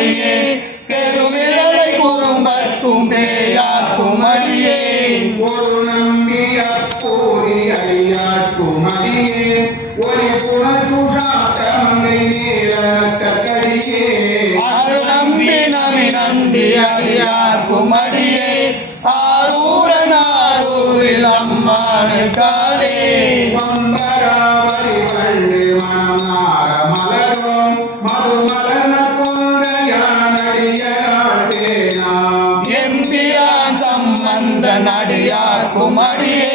அடியே பெருமிழலை குறும்பற்கும் பேயார்க்கும் அடியே ஒரு நம்பி அப்போதி அடியார்க்கும் அடியே ஒரு புனசுஷாத்தமங்கை நீரக்க கடியே அரு நம்பி நம்பி அடியார்க்கும் அடியே ஆரூரன் ஆரூரில் அம்மானு காலே வம்பராவரி வண்டு மணமாற மலரும் மதுமலன கொன்றையானடியாட்டேனாம் எம்பிரான் சம்பந்தன் அடியார்க்கும் அடியே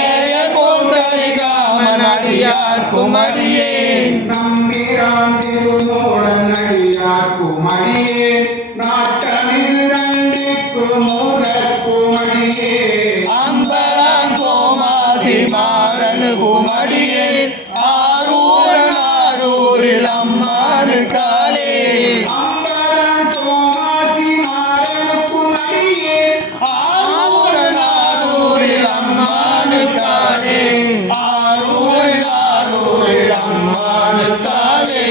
ஏய கொண்டலிகாமன் அடியார்க்கும் அடியே நம்பிரான் திருமூலன் அடியார்க்கும் அடியே நாட்டமில் நண்டிக்கும் மூலக்கும் அடியே அம்பரான் சோமாசி மாறனுக்கும் அடியே ஆரூரன் ஆரூரில் அம்மானு காலே அம்பரான் சோமாசி மாறனுக்கும் அடியே ஆரூரன் ஆரூரில் அம்மானு காலே ஆரூரில் அம்மானு காலே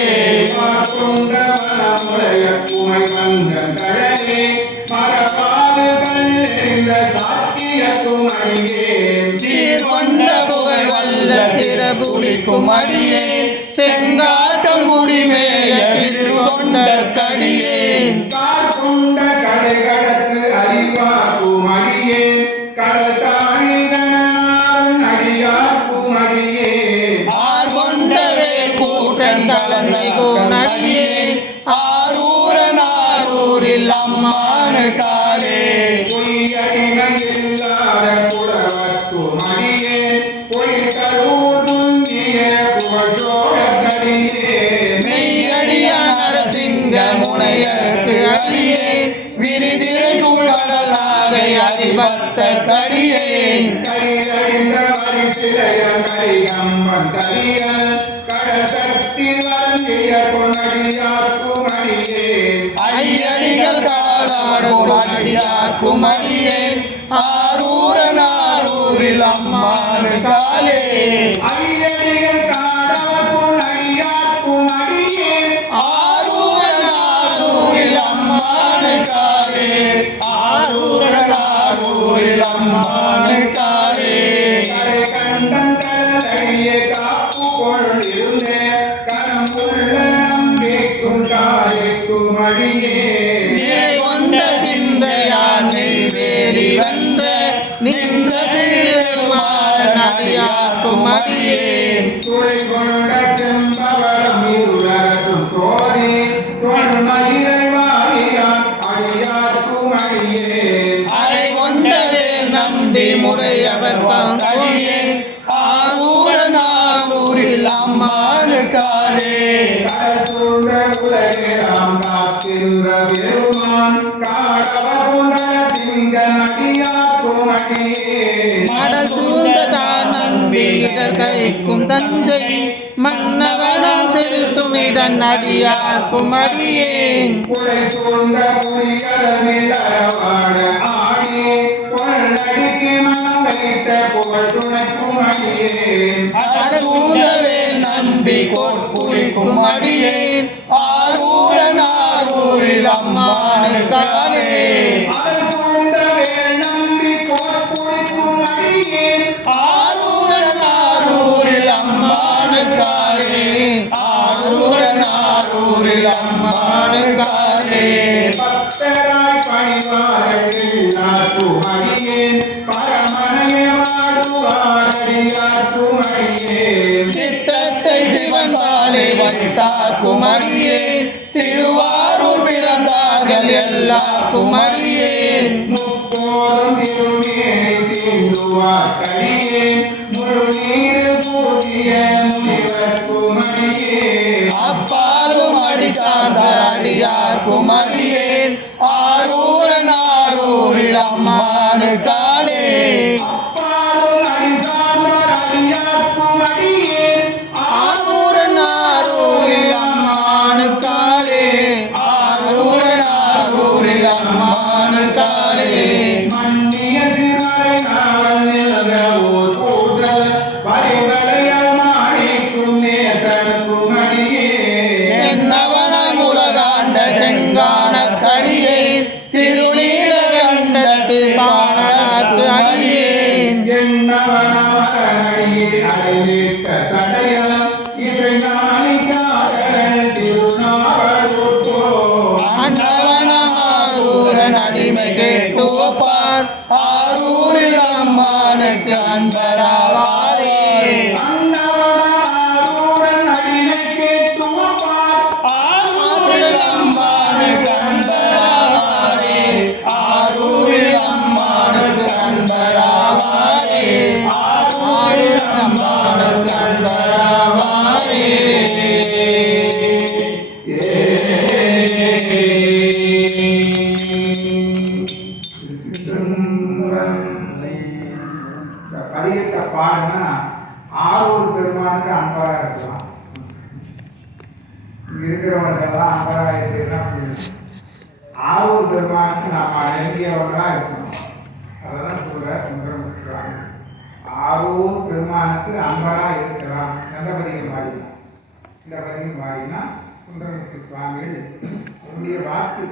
கொண்டவனமுடைய குமை வந்தன் கழலே மரபாது கல்லெறிந்த சாத்தியக்கும் அடியே சீர் கொண்ட புகழ் வல்ல திரபுலிக்கும் அடியே செங்காட்டம் குடிமேய திருகொண்ட கடியேன் கார்கொண்ட கடை கடற்று அறிவார்க்கும் அடியே கடற்காணி கணநாதன் அடியார்க்கும் அடியே ஆர்கொண்டவே கூட்டன் கலந்தை கோனடியே ஆரூரன் ஆரூரில் அம்மானு காலே பொய்யடிமையில்லாத புலவர்க்கும் அடியே பொய்கரூர் துங்கிய புகழோட கடியே மெய்யடிய நரசிங்க முனையர்க்கு அடியே விரிதிரை சூழலாகை அதிபத்த கடியேன் கையறிந்த வரிசிலையன் கரிகம்பன் கரியன் கடற்கத்தி வழங்கிய பொன்னடியார்க்கும் அடியே ஐயடிகள் காலாடும் அடியார்க்கும் அடியேன் ஆரூரன் ஆரூரில் அம்மானு காலே ஐயடிகள் காடவர்க்கும் அடியார்க்கும் அடியே ஆரூரன் ஆரூரில் அம்மானு காலே ஆரூரன் ஆரூரில் அம்மானு காலே கரை கண்டன் கடலையே காப்பு கொண்டிருந்தேன் கனமுள்ள நம்பிக்கும் தாய்க்கும் அடியே நிறை கொண்ட சிந்தையான் நெய்வேலி வென்ற நின்ற திருமாறன் அடியார்க்கும் அடியேன் துளை கொண்ட செம்பவளம் இருளரும் சோதி தொன்மயிரை வாரியான் அடியார்க்கும் அடியே அரை கொண்டவே நம்பி முறையவர் அடியேன் ஆரூரன் ஆரூரில் அம்மானு காலே கடல் சூழ்ந்த உலகெல்லாம் காக்கின்ற பெருமான் காடவகுண்ட சிங்க அடியார்க்கும் அடியே மடல் சூழ்ந்த தான் நம்பி இதர் கைக்கும் தஞ்சை மன்னவனாம் செலுத்தும் இதன் அடியார்க்கும் அடியேன் புலை சூழ்ந்த புலியரவில் அரவாட ஆடி பொன்னடிக்கு மனம் வைத்த புகழ் துணைக்கும் அடியேன் அடகூடவே நம்பி கொற்புலிக்கும் அடியேன் ஆரூரன் ஆரூரில் அம்மானு காலே அதல் சூழ்ந்த வேல் நம்பி பொற்புலிக்கும் அடியேன் ஆரூரன் ஆரூரில் அம்மானு காலே ஆரூரன் ஆரூரில் அம்மானு காலே பக்தராய் பணிவார்கள் எல்லாருக்கும் அடியேன் பரமனைய வாடுவார் அடியார்க்கும் அடியேன் சித்தத்தை சிவன் தாளை வைத்தார்க்கும் அடியேன் திருவாரூர் பிறந்தார்கள் எல்லாருக்கும் அடியேன் முப்போதும் திருமேனி தீண்டுவார் கடியேன் முழு நீர் பூசிய முனிவர்க்கும் அடியேன் அப்பாலும் அடி சார்ந்த அடியார்க்கும் அடியேன் ஆரூரன் ஆரூரில் அம்மானு காலே அப்பாலும் அடிசார்ந்தார் அடியார்க்கும் அடியேன் ஆரூரன் ஆரூரில் அம்மானு காலே ஆரூரன் ஆரூரில் அம்மானு காலே மன்னிய சிறுமலை நாவல் நின்ற ஓர் பூசல் வரிவளையல் மாணிக்கும் நேசர்க்கும் அடியேன் என்னவனம் உலகாண்ட செங்க என்னவனவரணையே அடைவிட்ட சடையம் இசை ஞானிக்காரன் திருநாவலூர்க்கோ ஆண்டவனாரூரன் அடிமை கேட்டு ஒப்பார் ஆரூரில் அம்மானுக்கு அன்பராவாரே அன்னவனாரூரன் அடிமை கேட்டு ஒப்பார் ஆரூரில் அம்மானுக்கு அன்பராவாரே ஆரூரில் அம்மானுக்கு அன்பராவாரே ஆரூரில் அம்மானுக்கு அன்பராவாரே பதிகத்தை பாருன்னா ஆரூர் பெருமானுக்கு அன்பரா இருக்கலாம். இங்க இருக்கிறவங்களுக்கெல்லாம் அன்பரா இருக்குன்னா ஆரூர் பெருமானுக்கு நாம நெருங்கியவர்களா இருக்கணும். அதான் சொல்ற சுந்தரமூர்த்தி சுவாமி. ஆரூர் பெருமானுக்கு அன்பரா இருக்கலாம். எந்த பதிகம் பாடினா இந்த பதிகம் பாடினா சுந்தரமூர்த்தி சுவாமிகள் என்னுடைய வாக்கு